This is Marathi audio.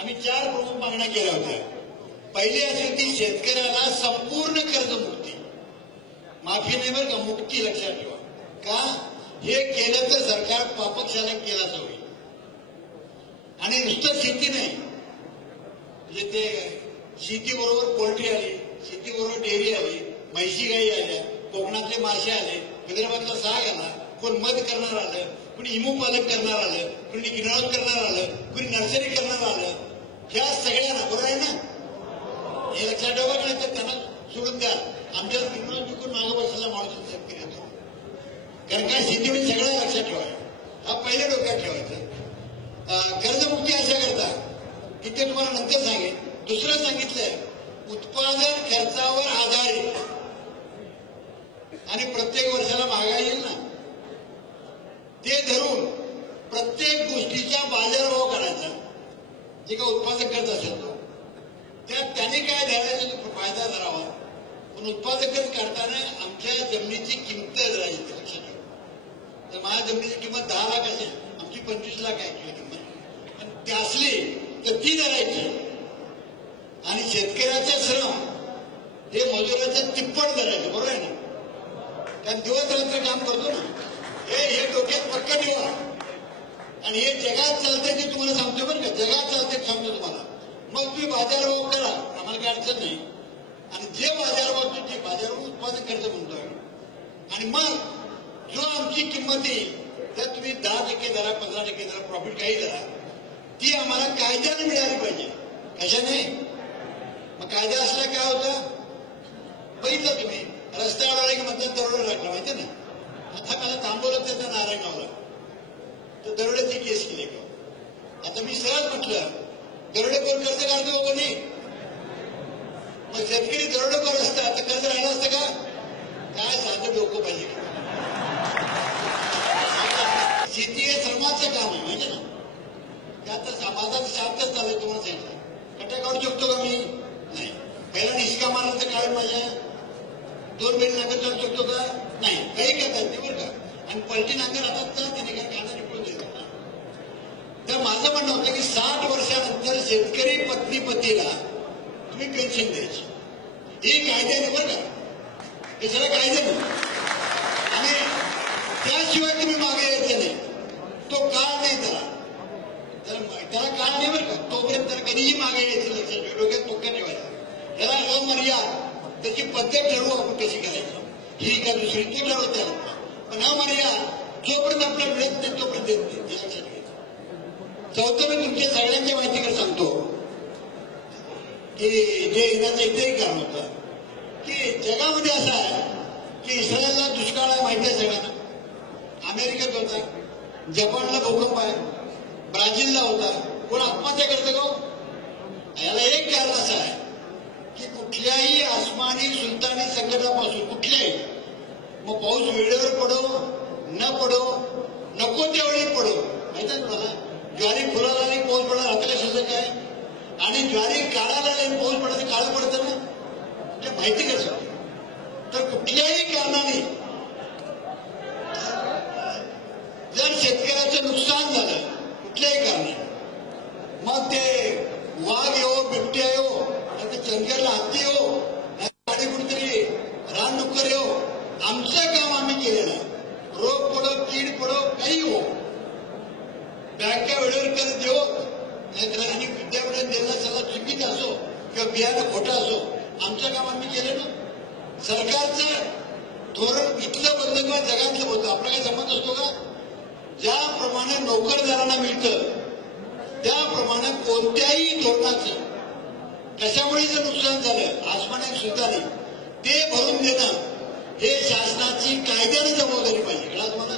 आम्ही 4 प्रमुख मागण्या केल्या होत्या। पहिली अशी होती शेतकऱ्याला संपूर्ण कर्जमुक्ती, माफी नाही बरं का, मुक्ती लक्षात ठेवा। का हे केलं तर सरकार पापक्षाला केला जाईल आणि नुसतं शेती नाही, म्हणजे ते शेतीबरोबर पोल्ट्री आली, शेतीबरोबर डेअरी आली, म्हैशी गाई आल्या, कोकणातले मासे आले, विदर्भातला साग आला, कोण मध करणार आलं, कुणी इमू पालक करणार आलं, कुणी गिरणॉल करणार आलं, कुणी नर्सरी करणार आलं, ह्या सगळ्यांना बरोबर आहे ना, हे लक्षात ठेवा की नाही तर त्यांना सोडून द्या। आमच्या गिरणॉल चुकून मागं बसायला माणूस शेतकरी येतो, कारण काय शेतीमध्ये सगळं लक्षात ठेवायचं, हा पहिल्या डोक्यात ठेवायचं। कर्जमुक्ती अशा करता की ते तुम्हाला नंतर सांगेन। दुसरं सांगितलंय उत्पादन खर्चावर आधारित आणि प्रत्येक वर्षाला महागाई येईल ना, ते धरून प्रत्येक गोष्टीचा बाजारभाव काढायचा, जे का उत्पादन खर्च असेल तो त्याने काय धरायचा फायदा धरावा, पण उत्पादन खर्च काढताना आमच्या जमिनीची किंमत धरायची लक्षात ठेवा। तर माझ्या जमिनीची किंमत 10 लाख असेल, आमची 25 लाख आहे किंमत, पण ती असली तर ती धरायची आणि शेतकऱ्याचा श्रम हे मजुराचं तिप्पट धरायचं, बरोबर आहे ना, कारण दिवस रात्र काम करतो ना, हे डोक्यात पक्का ठेवा। आणि हे जगात चालतंय ते तुम्हाला सांगतो बरं का, जगात चालतंय सांगतो तुम्हाला, मग तुम्ही बाजारभाव करा, आम्हाला काय अडचण नाही। आणि जे बाजारभाव ते बाजारभाव उत्पादन खर्च म्हणतोय, आणि मग जो आमची किंमत येईल तर तुम्ही 10% धरा, 15% धरा, प्रॉफिट काही धरा, ती आम्हाला कायद्याने मिळाली पाहिजे। कशाने? मग कायदा असला काय होतं बघितलं तुम्ही, रस्त्यावर आले की मतदान दरोडे टाकला माहिती ना, आता मला थांबवलं त्याचा नारायणगावला तर दरोड्याची केस केली का। आता मी सरळ म्हटलं दरोडेखोर कर्ज काढतो कोणी, मग शेतकरी दरोडेखोर असतात तर कर्ज राहिलं असतं का, काय साधं डोकं पाहिजे। शेती हे श्रमाचं काम आहे माहिती ना, ते आता समाजात शांतच चालू तुम्हाला सांगितलं, कट्या काढू शकतो का मी, नाही। पहिला निष्का मारला तर काय माझ्या 2 बैल नांगर चालू शकतो का, नाही, काही करतात ते बरं का, आणि पलटी नांगर हातात चालते नाही, कारण कांदा निघून देतो। तर माझं म्हणणं होतं की 60 वर्षानंतर शेतकरी पत्नी पतीला तुम्ही पेन्शन द्यायची, ही कायद्याने बरं का, हे सगळं कायद्याने, आणि त्याशिवाय तुम्ही मागे यायचं नाही, तो काळ नाही त्याला काळ नाही बरं का, तोपर्यंत त्याला कधीही मागे यायचं लक्षात डोक्यात टोक्यात ठेवायचं। त्याला अमर्याद त्याची पद्धत ठरवू आपण कशी करायची, ही का दुसरी तो ठरवत त्याला, पण अमर्याद जोपर्यंत आपल्याला मिळत नाही तोपर्यंत देत नाही, हे लक्षात घ्यायचं। चौथं मी तुमच्या सगळ्यांच्या माहितीकडे सांगतो की जे येण्याचं इथेही कारण होतं की जगामध्ये असं आहे की इस्रायलला दुष्काळ आहे माहिती आहे सगळ्यांना, अमेरिकेत होता, जपानला भूकंप आहे, ब्राझीलला होता, कोण आत्महत्या करतं का, याला एक कारण असं आहे की कुठल्याही आसमानी सुलतानी संकटापासून कुठल्याही, मग पाऊस वेळेवर पडो न पडो, नको त्यावेळी पडो, माहिती आहे तुम्हाला, ज्वारी फुलाला नाही पाऊस पडला आपल्या शिजत आहे, आणि ज्वारी काळाला नाही पाऊस पडतं काळं पडतं ना, म्हणजे माहिती कसं, तर कुठल्याही कारणाने जर शेतकऱ्याचं नुकसान झालं कुठल्याही कारणाने, मग ते वाघ येऊ, बिबट्या येऊ, नाही चंकेरला हत्ती येऊ, नाही कुठेतरी रानडुक्कर येऊ, आमचं काम आम्ही केलेलं आहे, रोग पडो कीड पडो काही हो, बँका वेळेवर कर्ज देऊ, नाहीतर आणि विद्यापीठात दिलेला सल्ला चुकीचा असो किंवा बियाणं खोटं असो, आमचं काम आम्ही केलं ना। सरकारचं धोरण इथलं बंद किंवा जगातलं होतं, आपला काही संबंध असतो का, ज्याप्रमाणे नोकरदारांना मिळतं त्याप्रमाणे कोणत्याही धोरणाचं कशामुळे जर नुकसान झालं आसमानी सुलतानी ते भरून देणं हे शासनाची कायद्याने जबाबदारी पाहिजे, कळलं तुम्हाला।